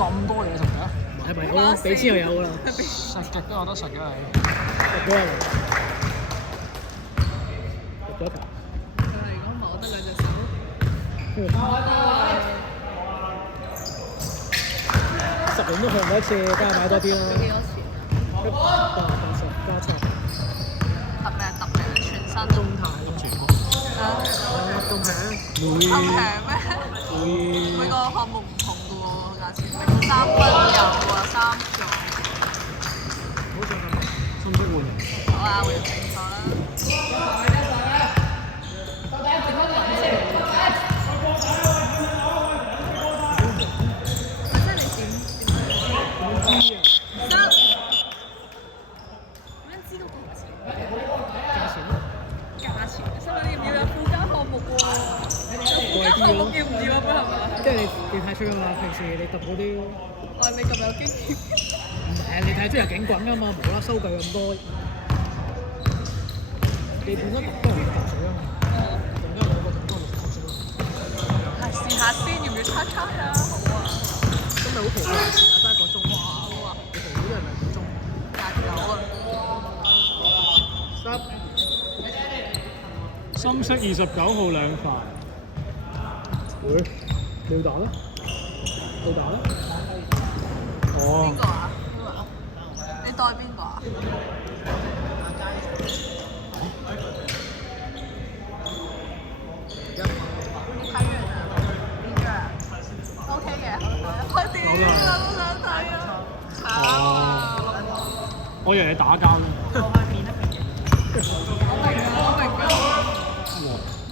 咁多嘢食嘅？係咪我俾錢就有㗎啦？食極都有得食嘅你。食咗係咪？食咗一球。佢係如果唔係我得兩隻手。10年都去唔到一次，梗係買多啲啦。幾多錢啊180加7。揼咩？揼咩？全身中泰全部。咁平。咁平咩？每個項目唔同嘅喎，價錢3分有啊3種。好想咁。識唔識換人？好啊，換清楚啦。要唔要啊？係嘛？即係你太出㗎嘛，平時你揼嗰啲，哇！你咁有經驗，唔係你睇出有警棍㗎嘛，無啦收據咁多，你本身揼都係揼水啊嘛，突然間攞個咁多6球水，係試下先，要唔要叉叉啊？好啊！咁咪好奇怪，時間得1個鐘，好啊！你哋呢啲係咪2鐘？深色29號兩塊。會，你要打啦？你打啦？哦。邊個啊？你代邊個啊？睇完啦，邊張啊 ？OK 嘅，我屌我都想睇啊！慘啊！我以為你打交咧。我明啊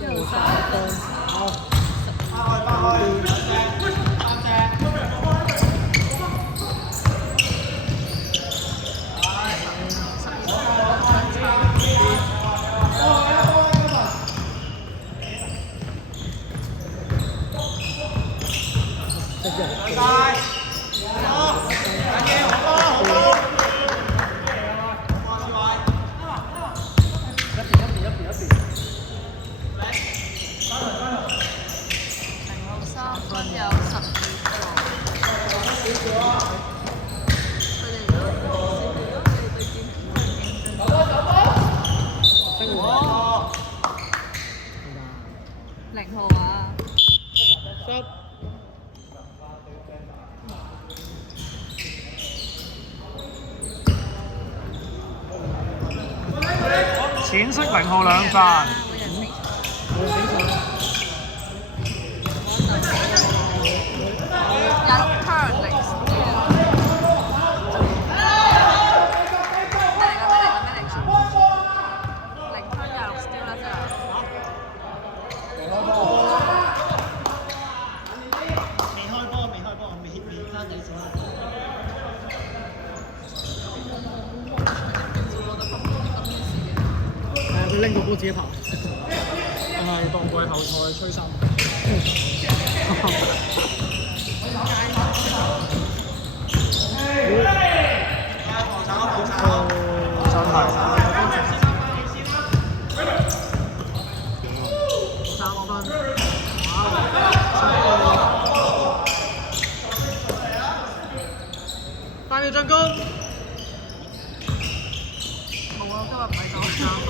！1號3分。0號啊！淺色0號兩塊。佢拎個波自己跑。係當季後賽吹衫。真係。3分。8秒進攻。冇啊！今日唔係走3分。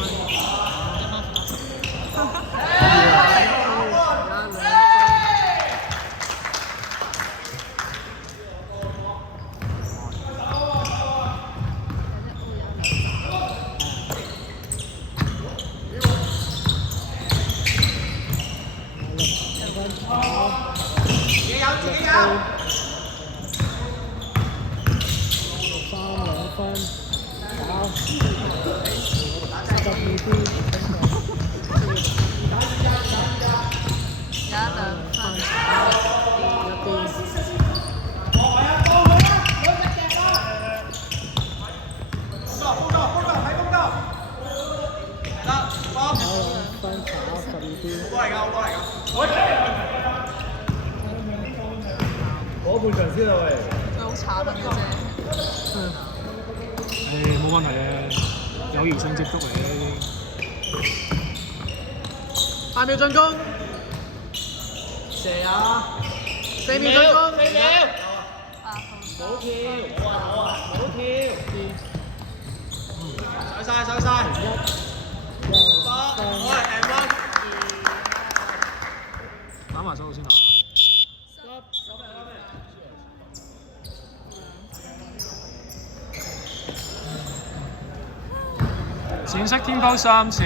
攞半場先啦喂！佢好慘啊！嘅啫。誒冇問題嘅，友誼性接觸嚟嘅已經。8秒進攻。射啊！ 4秒進攻。啊！冇跳，冇跳，上晒，打埋手號先啊！淺色天拋3次。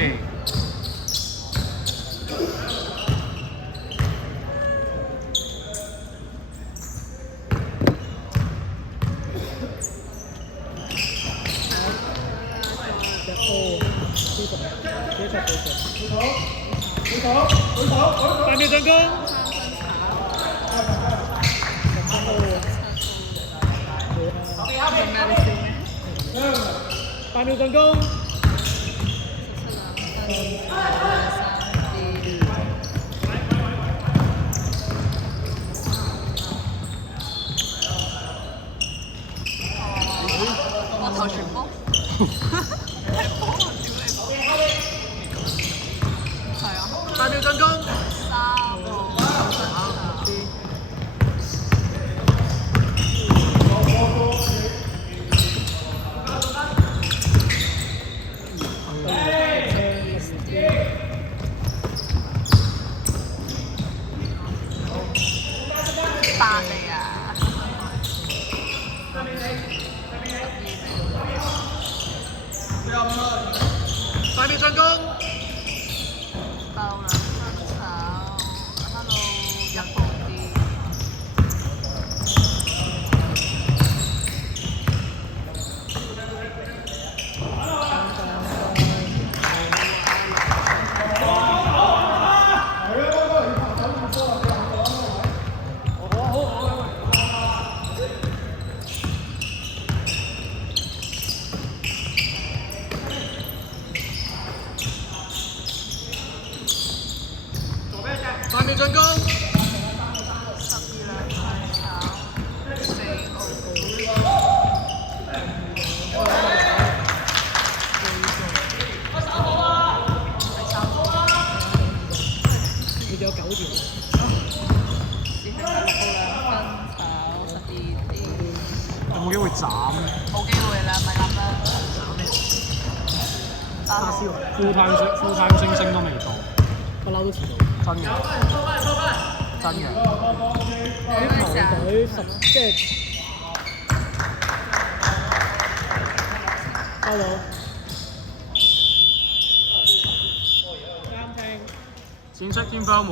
8秒進攻。8秒進攻。我頭傳波。係啊。8秒進攻。8嚟啊！8秒進攻。爆冷分炒，Hello，入好啲。8秒進攻。12兩分炒，4澳。你仲有9條。只係6兩分炒12啲。有冇機會斬？冇機會啦，咪咁啦。叉燒full time 星星都未到，不嬲都遲到。真嘅，真嘅。啲球隊即係收到。暫停。淺色天拋滿。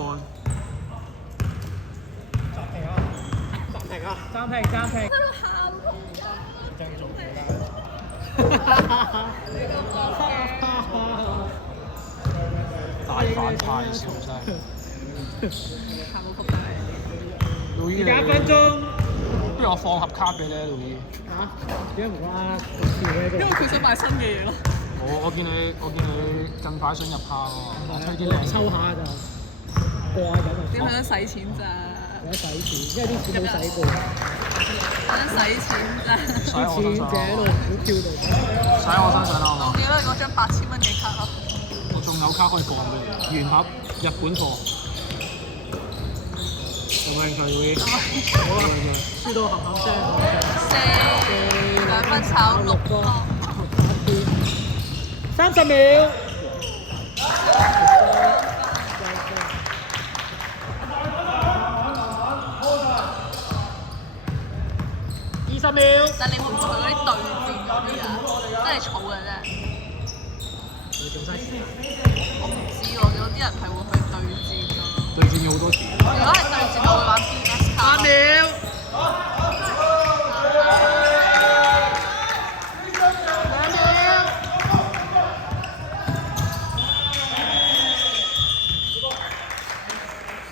暫停。喺度喊。大反派笑聲。喊到仆街。路易， 1分鐘。不如我放盒卡俾你啊，路易。嚇？點解無啦啦跳喺度？因為佢想買新嘅嘢咯。我見你近排想入卡喎，推啲靚抽下咋，過下緊啊！點樣使錢咋？有得使錢，因為啲錢冇使過，點樣使錢咋？啲錢就喺度股票度。使我身上啦，好嘛？我記得你嗰張8000蚊嘅卡咯。我仲有卡可以放俾你，原盒日本貨。有冇興趣會？好啦，輸到冚冚聲。4兩分炒6個。30秒。20秒。但你會唔會去嗰啲對戰嗰啲啊？真係儲嘅啫。我唔知喎，有啲人係會去對戰㗎咯。對戰要好多錢。如果係對戰，我會玩